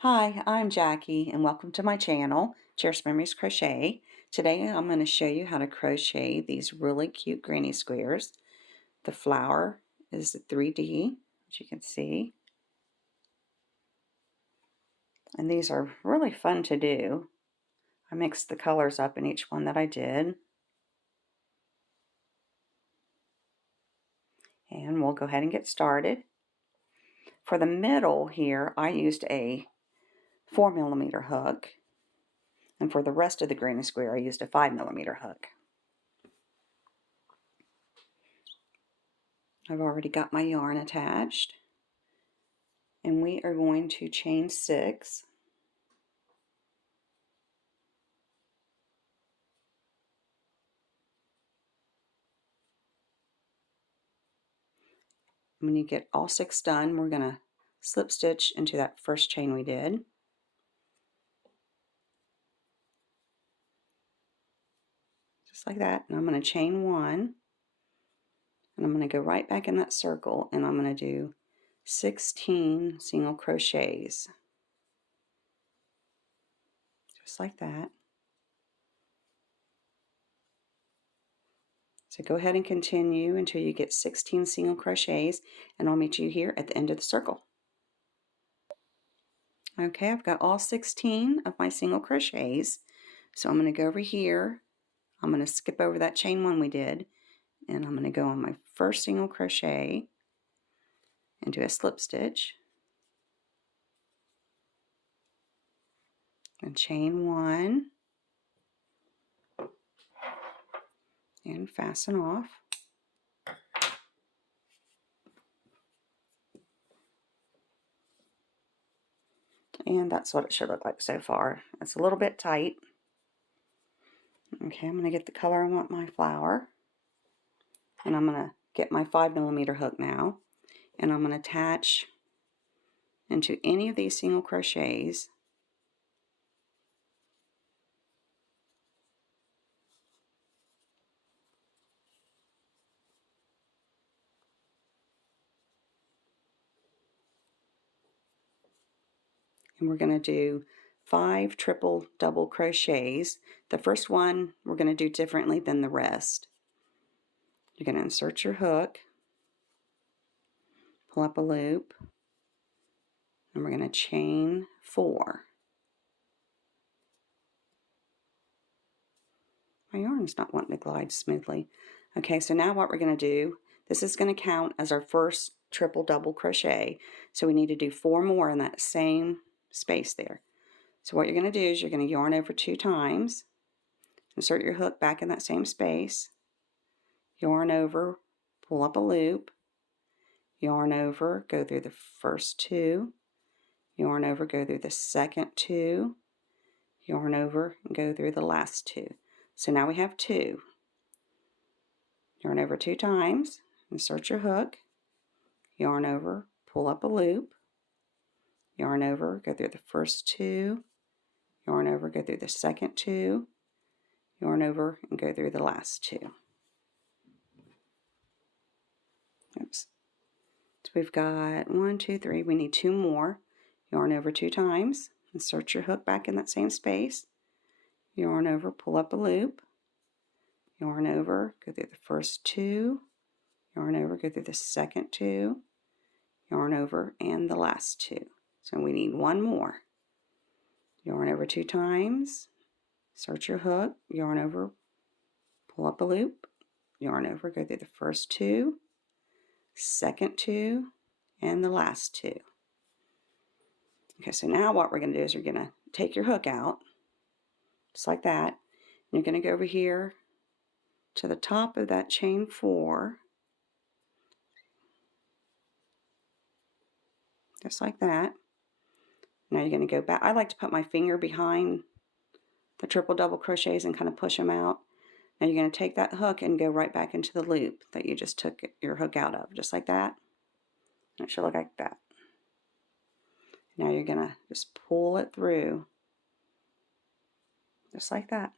Hi, I'm Jackie and welcome to my channel, Cheers Memories Crochet. Today I'm going to show you how to crochet these really cute granny squares. The flower is a 3D, as you can see. And these are really fun to do. I mixed the colors up in each one that I did. And we'll go ahead and get started. For the middle here, I used a 4mm hook. And for the rest of the granny square, I used a 5mm hook. I've already got my yarn attached. And we are going to chain 6. When you get all 6 done, we're going to slip stitch into that first chain we did. Just like that. And I'm going to chain 1. And I'm going to go right back in that circle and I'm going to do 16 single crochets. Just like that. So go ahead and continue until you get 16 single crochets and I'll meet you here at the end of the circle. Okay, I've got all 16 of my single crochets. So I'm going to go over here. I'm going to skip over that chain 1 we did. And I'm going to go on my first single crochet and do a slip stitch and chain 1 and fasten off. And that's what it should look like so far. It's a little bit tight. Okay, I'm going to get the color I want my flower. And I'm going to get my 5mm hook now. And I'm going to attach into any of these single crochets. And we're going to do 5 triple double crochets. The first one we're going to do differently than the rest. You're going to insert your hook, pull up a loop, and we're going to chain 4. My yarn's not wanting to glide smoothly. Okay, so now what we're going to do, this is going to count as our first triple double crochet. So we need to do 4 more in that same space there. So what you're going to do is you're going to yarn over 2 times, insert your hook back in that same space, yarn over, pull up a loop, yarn over, go through the first 2, yarn over, go through the second 2, yarn over, and go through the last 2. So now we have 2. Yarn over 2 times, insert your hook, yarn over, pull up a loop, yarn over, go through the first 2, yarn over, go through the second 2, yarn over, and go through the last 2. Oops. So we've got 1, 2, 3. We need 2 more. Yarn over 2 times, insert your hook back in that same space, yarn over, pull up a loop, yarn over, go through the first 2, yarn over, go through the second 2, yarn over, and the last 2. So we need 1 more. Yarn over 2 times, insert your hook, yarn over, pull up a loop, yarn over, go through the first 2, second 2, and the last 2. Okay, so now what we're going to do is you're going to take your hook out, just like that. And you're going to go over here to the top of that chain 4, just like that. Now you're going to go back. I like to put my finger behind the triple double crochets and kind of push them out. Now you're going to take that hook and go right back into the loop that you just took your hook out of, just like that. And it should look like that. Now you're going to just pull it through, just like that.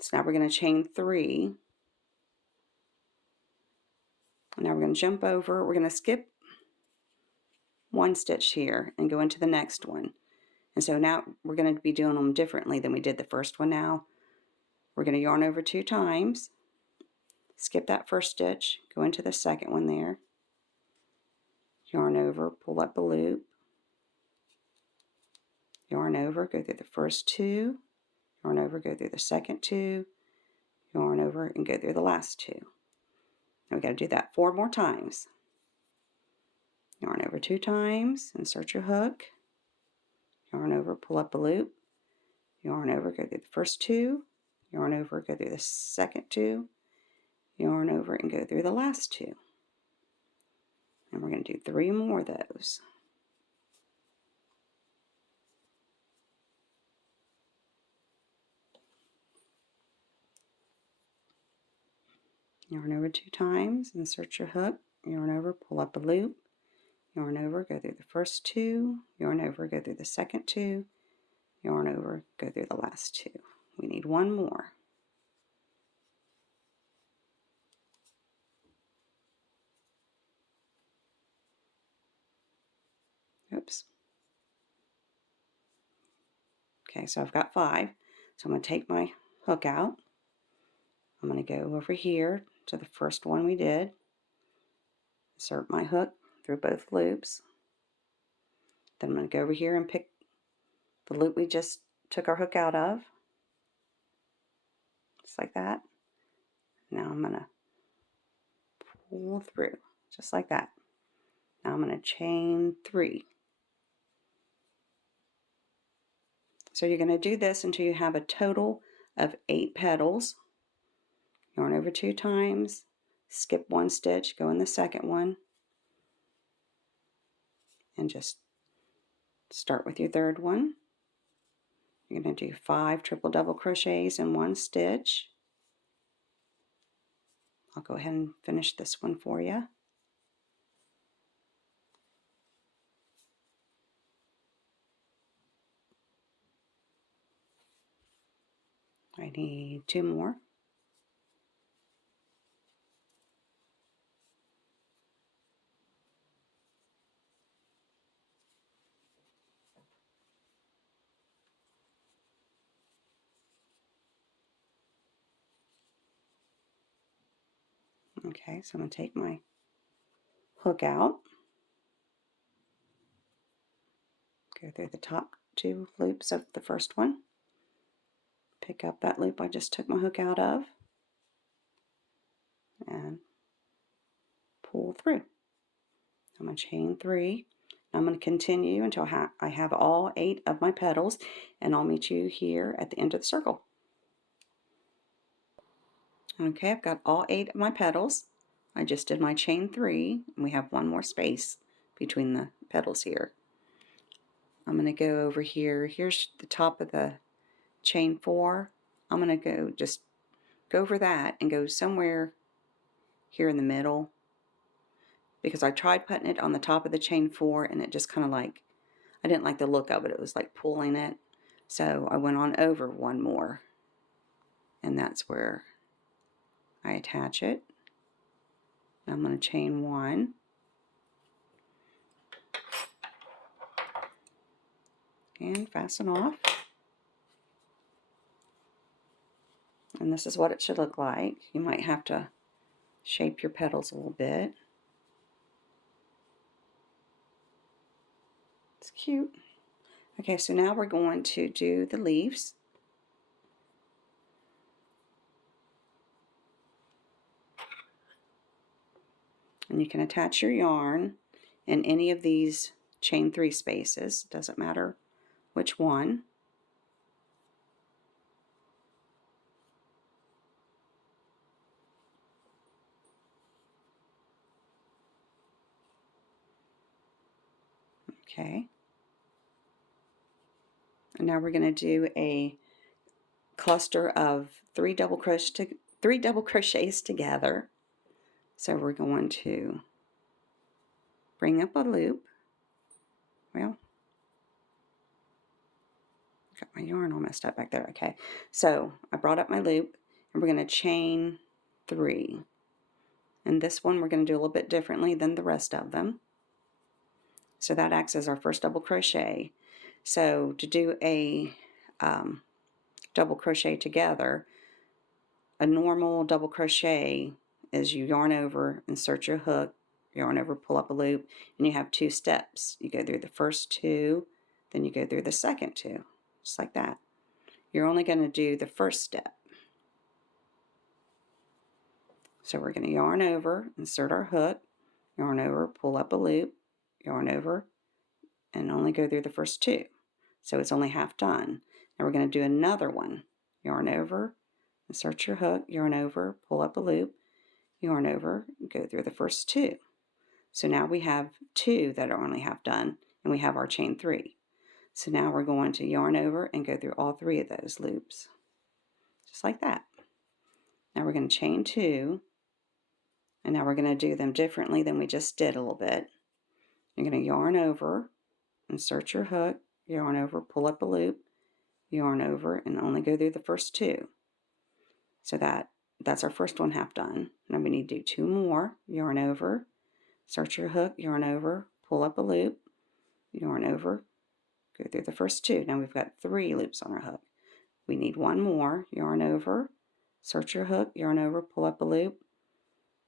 So now we're going to chain 3. Now we're going to jump over. We're going to skip one stitch here and go into the next one. And so now we're going to be doing them differently than we did the first one now. We're going to yarn over 2 times, skip that first stitch, go into the second one there, yarn over, pull up a loop, yarn over, go through the first 2, yarn over, go through the second 2, yarn over, and go through the last 2. And we got to do that 4 more times. Yarn over 2 times, insert your hook, yarn over, pull up a loop, yarn over, go through the first 2, yarn over, go through the second 2, yarn over, and go through the last 2. And we're going to do 3 more of those. Yarn over 2 times, insert your hook, yarn over, pull up a loop, yarn over, go through the first 2, yarn over, go through the second 2, yarn over, go through the last 2. We need 1 more. Oops. Okay, so I've got 5. So I'm going to take my hook out. I'm going to go over here to the first one we did. Insert my hook through both loops. Then I'm going to go over here and pick the loop we just took our hook out of. Just like that. Now I'm going to pull through, just like that. Now I'm going to chain 3. So you're going to do this until you have a total of 8 petals. Yarn over 2 times, skip 1 stitch, go in the second one, and just start with your third one. You're going to do 5 triple double crochets in 1 stitch. I'll go ahead and finish this one for you. I need 2 more. Okay, so I'm going to take my hook out, go through the top 2 loops of the first one, pick up that loop I just took my hook out of, and pull through. I'm going to chain 3. I'm going to continue until I have all 8 of my petals, and I'll meet you here at the end of the circle. Okay, I've got all 8 of my petals. I just did my chain 3, and we have 1 more space between the petals here. I'm going to go over here. Here's the top of the chain 4. I'm going to just go over that and go somewhere here in the middle, because I tried putting it on the top of the chain 4 and it just kind of like, I didn't like the look of it. It was like pulling it. So I went on over 1 more, and that's where I attach it. Now I'm going to chain 1. And fasten off. And this is what it should look like. You might have to shape your petals a little bit. It's cute. Okay, so now we're going to do the leaves. And you can attach your yarn in any of these chain 3 spaces. Doesn't matter which one. Okay. And now we're going to do a cluster of 3 double crochets together. So we're going to bring up a loop. Well, got my yarn all messed up back there. Okay, so I brought up my loop, and we're going to chain 3. And this one we're going to do a little bit differently than the rest of them. So that acts as our first double crochet. So to do a double crochet together, a normal double crochet is you yarn over, insert your hook, yarn over, pull up a loop, and you have 2 steps. You go through the first 2, then you go through the second 2, just like that. You're only going to do the first step. So we're going to yarn over, insert our hook, yarn over, pull up a loop, yarn over, and only go through the first 2. So it's only half done. Now we're going to do another one. Yarn over, insert your hook, yarn over, pull up a loop, yarn over, go through the first 2. So now we have 2 that are only half done, and we have our chain 3. So now we're going to yarn over and go through all 3 of those loops, just like that. Now we're going to chain 2, and now we're going to do them differently than we just did a little bit. You're going to yarn over, insert your hook, yarn over, pull up a loop, yarn over, and only go through the first 2. So that's our first one half done. Now we need to do 2 more. Yarn over, insert your hook, yarn over, pull up a loop, yarn over, go through the first 2. Now we've got 3 loops on our hook. We need 1 more. Yarn over, insert your hook, yarn over, pull up a loop,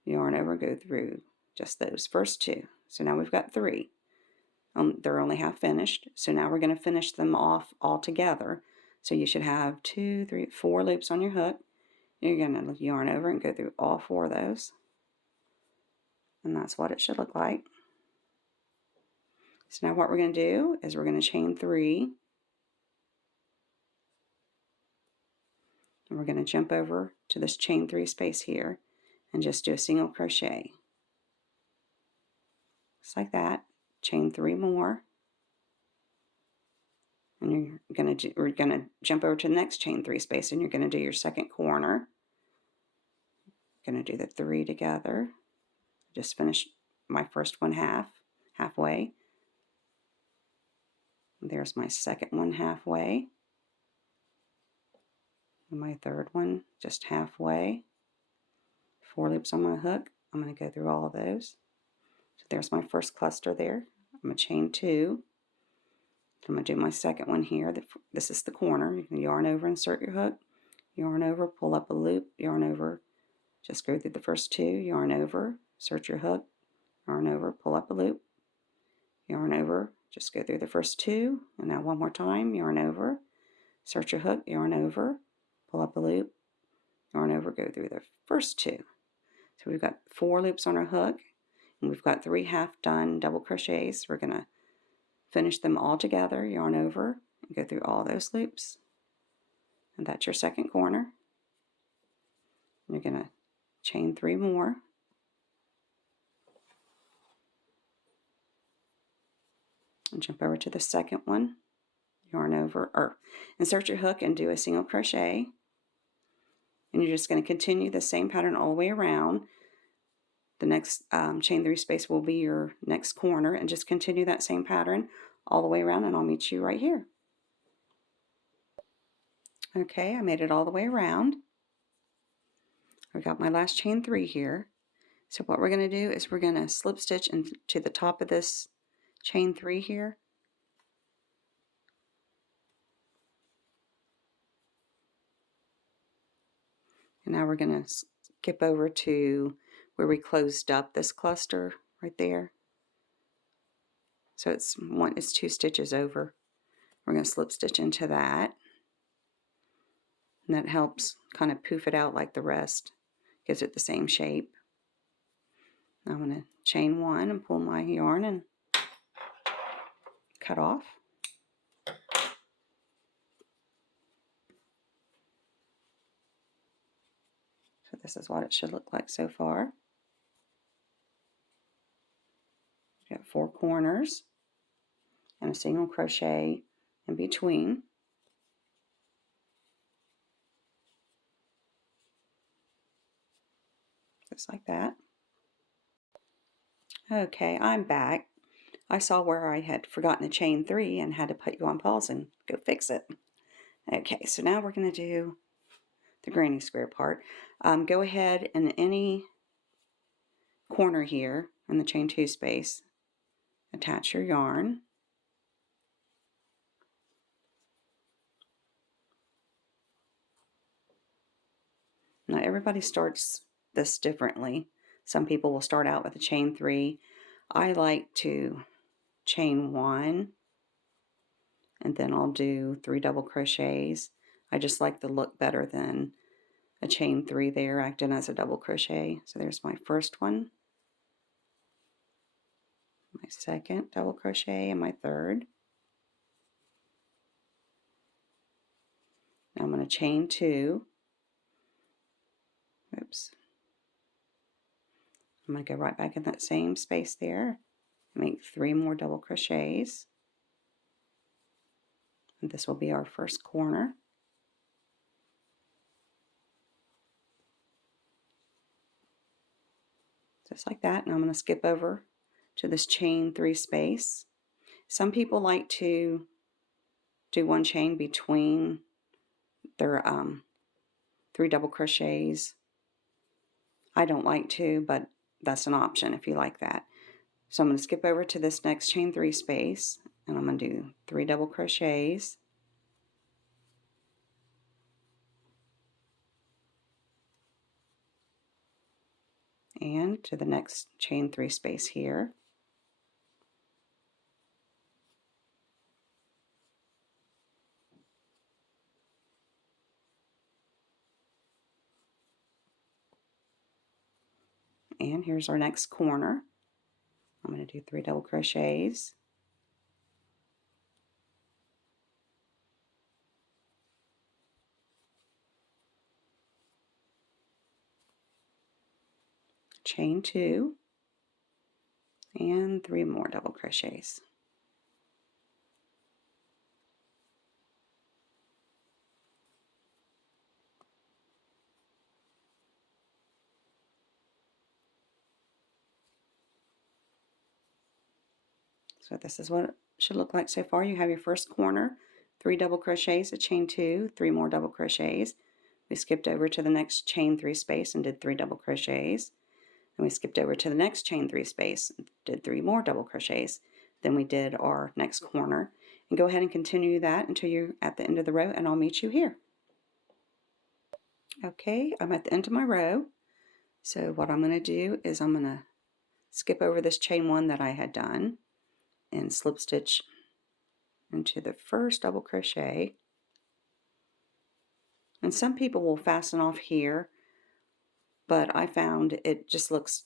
yarn over, go through just those first 2. So now we've got 3. They're only half finished. So now we're going to finish them off all together. So you should have 2, 3, 4 loops on your hook. You're going to yarn over and go through all 4 of those. And that's what it should look like. So now what we're going to do is we're going to chain 3. And we're going to jump over to this chain 3 space here and just do a single crochet. Just like that. Chain 3 more. And we're going to jump over to the next chain 3 space, and you're going to do your second corner. Going to do the 3 together. Just finished my first one halfway. There's my second one halfway. And my third one just halfway. 4 loops on my hook. I'm going to go through all of those. So there's my first cluster there. I'm going to chain 2. I'm going to do my second one here. This is the corner. You can yarn over, insert your hook, yarn over, pull up a loop, yarn over, just go through the first 2, yarn over, insert your hook, yarn over, pull up a loop, yarn over, just go through the first 2, and now one more time, yarn over, insert your hook, yarn over, pull up a loop, yarn over, go through the first 2. So we've got 4 loops on our hook, and we've got 3 half done double crochets. We're going to finish them all together, yarn over, and go through all those loops. And that's your second corner. You're going to chain 3 more. And jump over to the second one, yarn over, or insert your hook and do a single crochet. And you're just going to continue the same pattern all the way around. The next chain 3 space will be your next corner, and just continue that same pattern all the way around, and I'll meet you right here. Okay, I made it all the way around. I got my last chain 3 here. So what we're going to do is we're going to slip stitch into the top of this chain 3 here. And now we're going to skip over to where we closed up this cluster right there. So it's 2 stitches over. We're going to slip stitch into that. And that helps kind of poof it out like the rest. Gives it the same shape. Now I'm going to chain 1 and pull my yarn and cut off. So this is what it should look like so far. We have 4 corners and a single crochet in between. Just like that. Okay, I'm back. I saw where I had forgotten to chain 3 and had to put you on pause and go fix it. Okay, so now we're going to do the granny square part. Go ahead and any corner here in the chain 2 space attach your yarn. Now everybody starts this differently. Some people will start out with a chain 3. I like to chain 1 and then I'll do 3 double crochets. I just like the look better than a chain 3 there acting as a double crochet. So there's my first one, my second double crochet, and my third. Now I'm going to chain 2. Oops. I'm going to go right back in that same space there and make 3 more double crochets. And this will be our first corner. Just like that. And I'm going to skip over to this chain 3 space. Some people like to do one chain between their 3 double crochets. I don't like to, but that's an option if you like that. So I'm going to skip over to this next chain 3 space, and I'm going to do 3 double crochets. And to the next chain 3 space here. And here's our next corner. I'm going to do 3 double crochets. Chain 2 and 3 more double crochets. So this is what it should look like so far. You have your first corner, 3 double crochets, a chain 2, 3 more double crochets. We skipped over to the next chain 3 space and did 3 double crochets. And we skipped over to the next chain 3 space and did 3 more double crochets. Then we did our next corner. And go ahead and continue that until you're at the end of the row, and I'll meet you here. Okay, I'm at the end of my row. So what I'm going to do is I'm going to skip over this chain 1 that I had done and slip stitch into the first double crochet. And some people will fasten off here, but I found it just looks,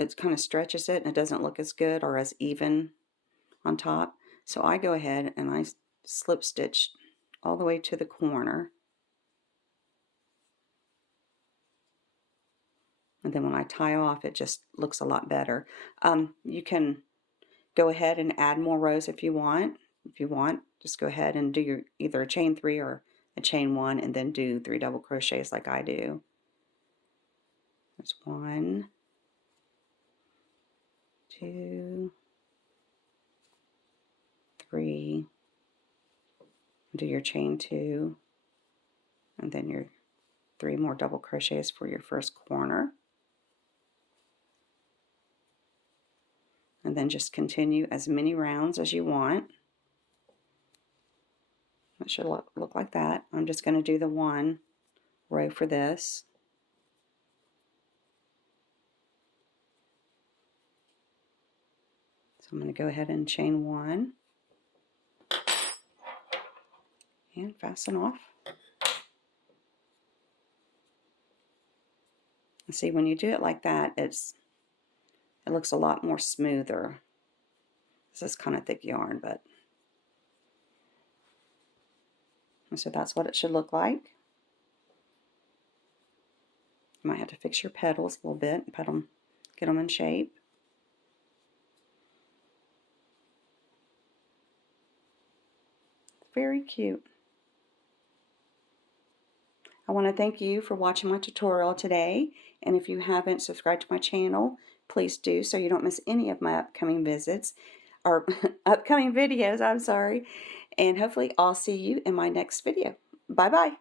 it kind of stretches it and it doesn't look as good or as even on top. So I go ahead and I slip stitch all the way to the corner. And then when I tie off, it just looks a lot better. You can go ahead and add more rows if you want. Just go ahead and do your either a chain 3 or a chain 1 and then do 3 double crochets like I do. There's 1, 2, 3. Do your chain 2 and then your 3 more double crochets for your first corner. And then just continue as many rounds as you want. It should look like that. I'm just going to do the 1 row for this. So I'm going to go ahead and chain 1 and fasten off. And see, when you do it like that, it looks a lot more smoother. This is kind of thick yarn, but and so that's what it should look like. You might have to fix your petals a little bit, get them in shape. Very cute. I want to thank you for watching my tutorial today, and if you haven't subscribed to my channel, please do so you don't miss any of my upcoming visits or upcoming videos, I'm sorry. And hopefully I'll see you in my next video. Bye bye.